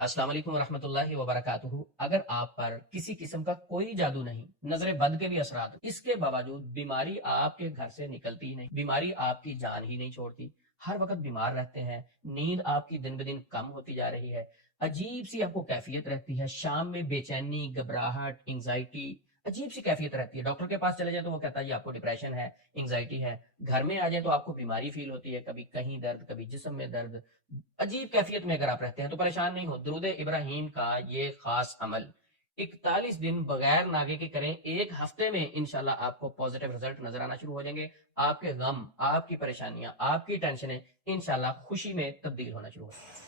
السلام علیکم ورحمۃ اللہ وبرکاتہ۔ اگر آپ پر کسی قسم کا کوئی جادو نہیں، نظر بد کے بھی اثرات، اس کے باوجود بیماری آپ کے گھر سے نکلتی ہی نہیں، بیماری آپ کی جان ہی نہیں چھوڑتی، ہر وقت بیمار رہتے ہیں، نیند آپ کی دن بدن کم ہوتی جا رہی ہے، عجیب سی آپ کو کیفیت رہتی ہے، شام میں بے چینی، گھبراہٹ، انگزائٹی، عجیب سی کیفیت رہتی ہے، ڈاکٹر کے پاس چلے جائیں تو وہ کہتا ہے یہ آپ کو ڈپریشن ہے، انگزائٹی ہے، گھر میں آ جائے تو آپ کو بیماری فیل ہوتی ہے، کبھی کہیں درد، کبھی جسم میں درد، عجیب کیفیت میں اگر آپ رہتے ہیں تو پریشان نہیں ہو۔ درود ابراہیم کا یہ خاص عمل 41 دن بغیر ناگے کے کریں، ایک ہفتے میں انشاءاللہ آپ کو پازیٹیو رزلٹ نظر آنا شروع ہو جائیں گے، آپ کے غم، آپ کی پریشانیاں، آپ کی ٹینشنیں انشاءاللہ خوشی میں تبدیل ہونا شروع ہو جائیں گے۔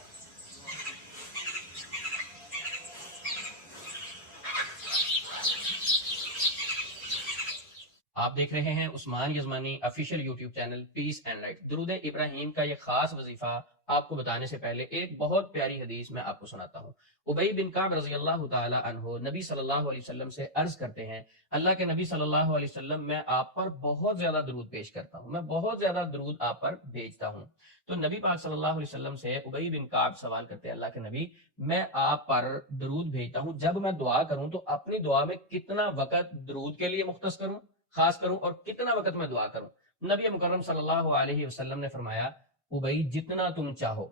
آپ دیکھ رہے ہیں Usman Yazmani official YouTube channel peace and light. درود ابراہیم کا یہ خاص وظیفہ آپ کو بتانے سے پہلے ایک بہت پیاری حدیث میں آپ کو سناتا ہوں۔ ابی بن کعب رضی اللہ تعالی عنہ نبی صلی اللہ علیہ وسلم سے عرض کرتے ہیں، اللہ کے نبی صلی اللہ علیہ وسلم، میں آپ پر بہت زیادہ درود پیش کرتا ہوں، میں بہت زیادہ درود آپ پر بھیجتا ہوں۔ تو نبی پاک صلی اللہ علیہ وسلم سے ابی بن کعب سوال کرتے ہیں، اللہ کے نبی، میں آپ پر درود بھیجتا ہوں، جب میں دعا کروں تو اپنی دعا میں کتنا وقت درود کے لیے مختص کروں، خاص کروں، اور کتنا وقت میں دعا کروں؟ نبی مکرم صلی اللہ علیہ وسلم نے فرمایا، ابئی جتنا تم چاہو،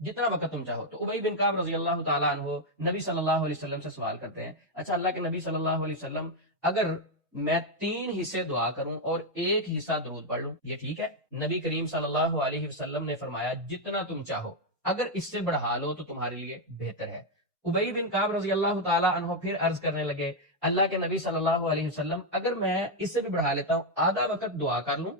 جتنا وقت تم چاہو۔ تو ابی بن کعب رضی اللہ تعالیٰ عنہ نبی صلی اللہ علیہ وسلم سے سوال کرتے ہیں، اچھا اللہ کے نبی صلی اللہ علیہ وسلم، اگر میں 3 حصے دعا کروں اور 1 حصہ درود پڑھ لوں، یہ ٹھیک ہے؟ نبی کریم صلی اللہ علیہ وسلم نے فرمایا، جتنا تم چاہو، اگر اس سے بڑھا لو تو تمہارے لیے بہتر ہے۔ ابی بن کعب رضی اللہ تعالیٰ عنہ پھر عرض کرنے لگے، اللہ کے نبی صلی اللہ علیہ وسلم، اگر میں اس سے بھی بڑھا لیتا ہوں، آدھا وقت دعا کر لوں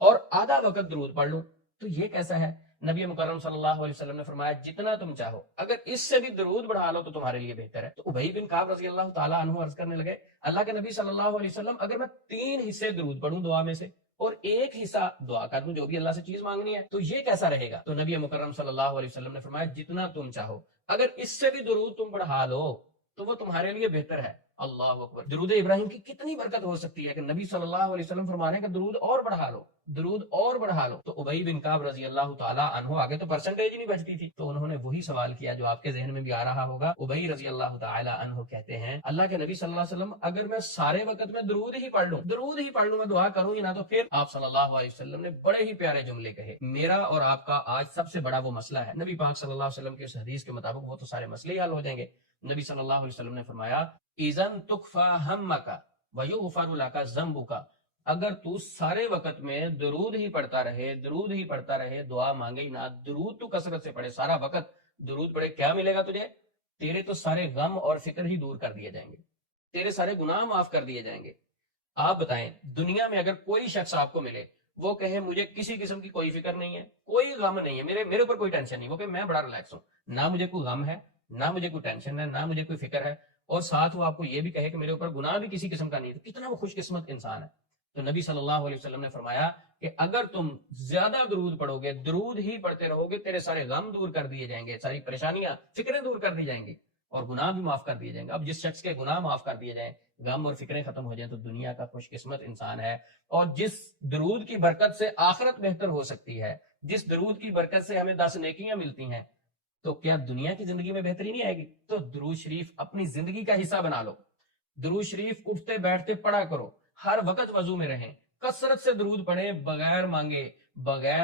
اور آدھا وقت درود پڑھ لوں، تو یہ کیسا ہے؟ نبی مکرم صلی اللہ علیہ وسلم نے فرمایا، جتنا تم چاہو، اگر اس سے بھی درود بڑھا لو تو تمہارے لیے بہتر ہے۔ تو ابی بن کعب رضی اللہ تعالیٰ عنہ عرض کرنے لگے، اللہ کے نبی صلی اللہ علیہ وسلم، اگر میں 3 حصے درود پڑھوں دعا میں سے اور 1 حصہ دعا کر دوں جو بھی اللہ سے چیز مانگنی ہے، تو یہ کیسا رہے گا؟ تو نبی مکرم صلی اللہ علیہ وسلم نے فرمایا، جتنا تم چاہو، اگر اس سے بھی درود تم بڑھا لو تو وہ تمہارے لیے بہتر ہے۔ اللہ اکبر! درود ابراہیم کی کتنی برکت ہو سکتی ہے کہ نبی صلی اللہ علیہ وسلم فرمانے کا درود اور بڑھا لو، درود اور بڑھا لو۔ تو ابی بن کعب رضی اللہ تعالیٰ عنہ، آگے تو پرسنٹیج ہی نہیں بچتی تھی، تو انہوں نے وہی سوال کیا جو آپ کے ذہن میں بھی آ رہا ہوگا۔ ابی رضی اللہ تعالیٰ عنہ کہتے ہیں، اللہ کے نبی صلی اللہ علیہ وسلم، اگر میں سارے وقت میں درود ہی پڑھ لوں، درود ہی پڑھ لوں، میں دعا کروں ہی نہ، تو پھر آپ صلی اللہ علیہ وسلم نے بڑے ہی پیارے جملے کہے، میرا اور آپ کا آج سب سے بڑا وہ مسئلہ ہے، نبی پاک صلی اللہ علیہ وسلم کی اس حدیث کے مطابق وہ تو سارے مسئلے ہی حل ہو جائیں گے۔ نبی صلی اللہ علیہ وسلم نے فرمایا، اذن تکفی ہمک ویغفر لک ذنبک، اگر تو سارے وقت میں درود ہی پڑھتا رہے، درود ہی پڑھتا رہے، دعا مانگے ہی نہ، درود تو کثرت سے پڑھے، سارا وقت درود پڑھے، کیا ملے گا تجھے؟ تیرے تو سارے غم اور فکر ہی دور کر دیے جائیں گے، تیرے سارے گناہ معاف کر دیے جائیں گے۔ آپ بتائیں، دنیا میں اگر کوئی شخص آپ کو ملے، وہ کہے مجھے کسی قسم کی کوئی فکر نہیں ہے، کوئی غم نہیں ہے، میرے اوپر کوئی ٹینشن نہیں، وہ کہ میں بڑا ریلیکس ہوں، نہ مجھے کوئی غم ہے، نہ مجھے کوئی ٹینشن ہے، نہ مجھے کوئی فکر ہے، اور ساتھ وہ آپ کو یہ بھی کہے کہ میرے اوپر گناہ بھی کسی قسم کا نہیں ہے، تو کتنا وہ خوش قسمت انسان ہے۔ تو نبی صلی اللہ علیہ وسلم نے فرمایا کہ اگر تم زیادہ درود پڑھو گے، درود ہی پڑھتے رہو گے، تیرے سارے غم دور کر دیے جائیں گے، ساری پریشانیاں، فکریں دور کر دی جائیں گی، اور گناہ بھی معاف کر دیے جائیں گے۔ اب جس شخص کے گناہ معاف کر دیے جائیں، غم اور فکریں ختم ہو جائیں، تو دنیا کا خوش قسمت انسان ہے۔ اور جس درود کی برکت سے آخرت بہتر ہو سکتی ہے، جس درود کی برکت سے ہمیں 10 نیکیاں ملتی ہیں، تو کیا دنیا کی زندگی میں بہتری نہیں آئے گی؟ تو درود شریف اپنی زندگی کا حصہ بنا لو، درود شریف اٹھتے بیٹھتے پڑھا کرو، ہر وقت وضو میں رہیں، کثرت سے درود پڑھیں، بغیر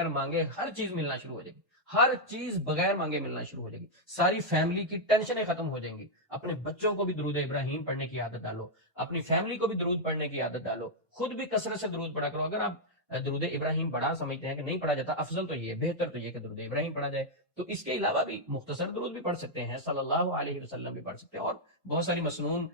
مانگے ہر چیز ملنا شروع ہو جائے گی، ہر چیز بغیر مانگے ملنا شروع ہو جائے گی، ساری فیملی کی ٹینشنیں ختم ہو جائیں گی۔ اپنے بچوں کو بھی درود ابراہیم پڑھنے کی عادت ڈالو، اپنی فیملی کو بھی درود پڑھنے کی عادت ڈالو، خود بھی کثرت سے درود پڑھا کرو۔ اگر آپ درود ابراہیم بڑا سمجھتے ہیں کہ نہیں پڑھا جاتا، افضل تو یہ، بہتر تو یہ کہ درود ابراہیم پڑھا جائے، تو اس کے علاوہ بھی مختصر درود بھی پڑھ سکتے ہیں، صلی اللہ علیہ وسلم بھی پڑھ سکتے ہیں، اور بہت ساری مسنون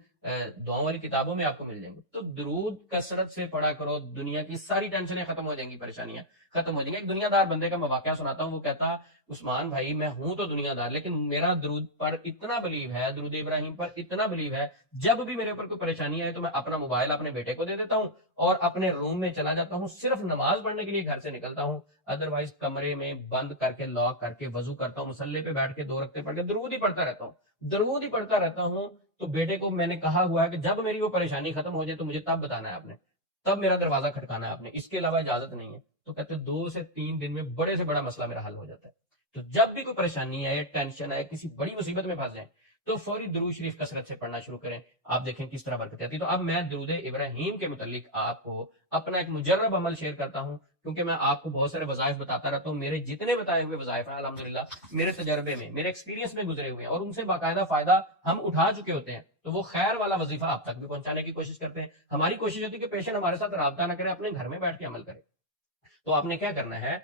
دعاؤں والی کتابوں میں آپ کو مل جائیں گے۔ تو درود کثرت سے پڑھا کرو، دنیا کی ساری ٹینشنیں ختم ہو جائیں گی، پریشانیاں ختم ہو جائیں گی۔ ایک دنیا دار بندے کا میں واقعہ سناتا ہوں، وہ کہتا، عثمان بھائی میں ہوں تو دنیا دار، لیکن میرا درود پر اتنا بلیو ہے، درود ابراہیم پر اتنا بلیو ہے، جب بھی میرے اوپر کوئی پریشانی آئے تو میں اپنا موبائل اپنے بیٹے کو دے دیتا ہوں اور اپنے روم میں چلا جاتا ہوں، صرف نماز پڑھنے کے لیے گھر سے نکلتا ہوں، ادروائز کمرے میں بند کر کے لاک کر کے وضو کرتا ہوں، مصلی پہ بیٹھ کے 2 رکعتیں پڑھ کے درود ہی پڑھتا رہتا ہوں، درود ہی پڑھتا رہتا ہوں۔ تو بیٹے کو میں نے کہا ہوا ہے کہ جب میری وہ پریشانی ختم ہو جائے تو مجھے تب بتانا ہے آپ نے، تب میرا دروازہ کھٹکانا ہے آپ نے، اس کے علاوہ اجازت نہیں ہے۔ تو کہتے 2 سے 3 دن میں بڑے سے بڑا مسئلہ میرا حل ہو جاتا ہے۔ تو جب بھی کوئی پریشانی ہے، ٹینشن ہے، کسی بڑی مصیبت میں پھنس جائیں تو فوری درود شریف کثرت سے پڑھنا شروع کریں، آپ دیکھیں کس طرح برکت آتی ہے۔ تو اب میں درود ابراہیم کے متعلق آپ کو اپنا ایک مجرب عمل شیئر کرتا ہوں، کیونکہ میں آپ کو بہت سارے وظائف بتاتا رہتا ہوں، میرے جتنے بتائے ہوئے وظائف ہیں الحمدللہ میرے تجربے میں، میرے ایکسپیرینس میں گزرے ہوئے ہیں، اور ان سے باقاعدہ فائدہ ہم اٹھا چکے ہوتے ہیں، تو وہ خیر والا وظیفہ آپ تک بھی پہنچانے کی کوشش کرتے ہیں۔ ہماری کوشش ہوتی ہے کہ پیشنٹ ہمارے ساتھ رابطہ نہ کرے، اپنے گھر میں بیٹھ کے عمل کرے۔ تو آپ نے کیا کرنا ہے،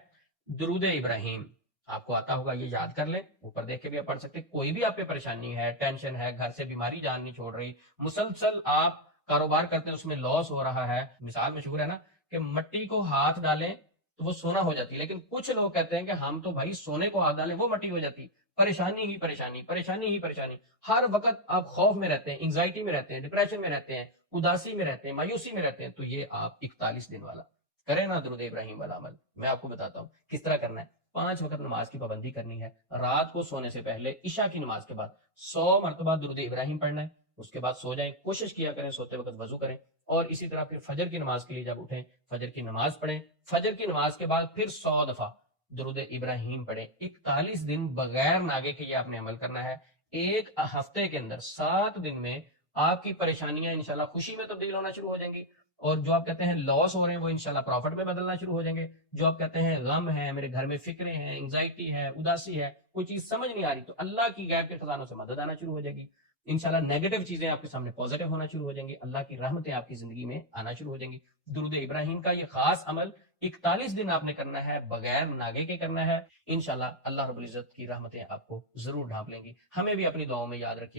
درود ابراہیم آپ کو آتا ہوگا، یہ یاد کر لیں، اوپر دیکھ کے بھی آپ پڑھ سکتے ہیں۔ کوئی بھی آپ پہ پریشانی ہے، ٹینشن ہے، گھر سے بیماری جان نہیں چھوڑ رہی، مسلسل آپ کاروبار کرتے ہیں اس میں لاس ہو رہا ہے، مثال مشہور ہے نا کہ مٹی کو ہاتھ ڈالیں تو وہ سونا ہو جاتی ہے، لیکن کچھ لوگ کہتے ہیں کہ ہم تو بھائی سونے کو ہاتھ ڈالیں وہ مٹی ہو جاتی، پریشانی ہی پریشانی، پریشانی ہی پریشانی، ہر وقت آپ خوف میں رہتے ہیں، انگزائٹی میں رہتے ہیں، ڈپریشن میں رہتے ہیں، اداسی میں رہتے ہیں، مایوسی میں رہتے ہیں، تو یہ آپ 41 دن والا کریں نا درود ابراہیم والا عمل۔ میں آپ کو بتاتا ہوں کس طرح کرنا ہے۔ 5 وقت نماز کی پابندی کرنی ہے، رات کو سونے سے پہلے عشاء کی نماز کے بعد 100 مرتبہ درود ابراہیم پڑھنا ہے، اس کے بعد سو جائیں، کوشش کیا کریں سوتے وقت وضو کریں، اور اسی طرح پھر فجر کی نماز کے لیے جب اٹھیں فجر کی نماز پڑھیں، فجر کی نماز کے بعد پھر 100 دفعہ درود ابراہیم پڑھیں۔ 41 دن بغیر ناگے کے یہ آپ نے عمل کرنا ہے۔ ایک ہفتے کے اندر 7 دن میں آپ کی پریشانیاں انشاءاللہ خوشی میں تبدیل ہونا شروع ہو جائیں گی، اور جو آپ کہتے ہیں لاس ہو رہے ہیں وہ انشاءاللہ پروفٹ میں بدلنا شروع ہو جائیں گے۔ جو آپ کہتے ہیں غم ہے، میرے گھر میں فکریں ہیں، انگزائٹی ہے، اداسی ہے، کوئی چیز سمجھ نہیں آ رہی، تو اللہ کی غیب کے خزانوں سے مدد آنا شروع ہو جائے گی۔ انشاءاللہ نیگیٹو چیزیں آپ کے سامنے پازیٹو ہونا شروع ہو جائیں گی، اللہ کی رحمتیں آپ کی زندگی میں آنا شروع ہو جائیں گی۔ درود ابراہیم کا یہ خاص عمل 41 دن آپ نے کرنا ہے، بغیر ناگے کے کرنا ہے، انشاءاللہ اللہ رب العزت کی رحمتیں آپ کو ضرور ڈھانپ لیں گی۔ ہمیں بھی اپنی دعاؤں میں یاد رکھیے۔